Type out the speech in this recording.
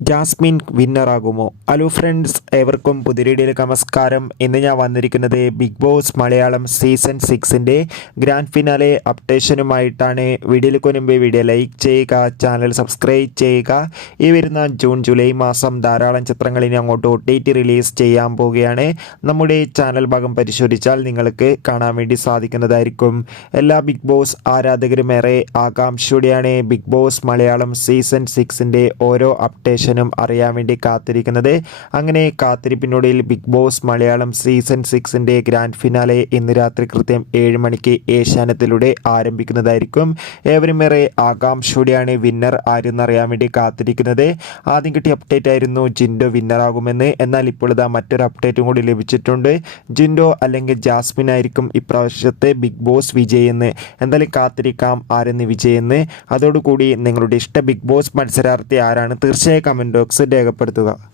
Jasmine വിന്നറാകുമോ? Hello friends ഏവർക്കും പുതിരീടിയിലേക്ക് നമസ്കാരം. ഇന്ന് ഞാൻ വന്നിരിക്കുന്നത് ബിഗ് ബോസ് മലയാളം സീസൺ സിക്സിന്റെ ഗ്രാൻഡ് ഫിനാലെ അപ്ഡേഷനുമായിട്ടാണ് വീഡിയോയിലേക്ക് മുൻപ് വീഡിയോ ലൈക്ക് ചെയ്യുക ചാനൽ സബ്സ്ക്രൈബ് ചെയ്യുക. ഈ വരുന്ന ജൂൺ ജൂലൈ മാസം ധാരാളം ചിത്രങ്ങൾ ഇനി അങ്ങോട്ട് ഒ ടി ടി റിലീസ് ചെയ്യാൻ പോവുകയാണ്. നമ്മുടെ ചാനൽ ഭാഗം പരിശോധിച്ചാൽ നിങ്ങൾക്ക് കാണാൻ വേണ്ടി സാധിക്കുന്നതായിരിക്കും. എല്ലാ ബിഗ് ബോസ് ആരാധകരും ഏറെ ആകാംക്ഷയോടെയാണ് ബിഗ് ബോസ് മലയാളം സീസൺ സിക്സിന്റെ ഓരോ അപ്ഡേഷനും അറിയാൻ വേണ്ടി കാത്തിരിക്കുന്നത്. അങ്ങനെ കാത്തിരിപ്പിനൊടുവിൽ ബിഗ് ബോസ് മലയാളം സീസൺ സിക്സിന്റെ ഗ്രാൻഡ് ഫിനാലെ ഇന്ന് രാത്രി കൃത്യം ഏഴ് മണിക്ക് ഏഷ്യാനത്തിലൂടെ ആരംഭിക്കുന്നതായിരിക്കും. ഏവരും ഏറെ ആകാംക്ഷയോടെയാണ് വിന്നർ ആരെന്നറിയാൻ വേണ്ടി കാത്തിരിക്കുന്നത്. ആദ്യം കിട്ടിയ അപ്ഡേറ്റ് ആയിരുന്നു ജിൻഡോ വിന്നറാകുമെന്ന് എന്നാൽ ഇപ്പോൾ ഇതാ മറ്റൊരു അപ്ഡേറ്റും കൂടി ലഭിച്ചിട്ടുണ്ട്. ജിൻഡോ അല്ലെങ്കിൽ ജാസ്മിൻ ആയിരിക്കും ഇപ്രാവശ്യത്തെ ബിഗ് ബോസ് വിജയെന്ന്. എന്തായാലും കാത്തിരിക്കാം ആരെന്ന് വിജയെന്ന്. അതോടുകൂടി നിങ്ങളുടെ ഇഷ്ട ബിഗ് ബോസ് മത്സരാർത്ഥി ആരാണ്? തീർച്ചയായും കമന്റ് ബോക്സിൽ രേഖപ്പെടുത്തുക.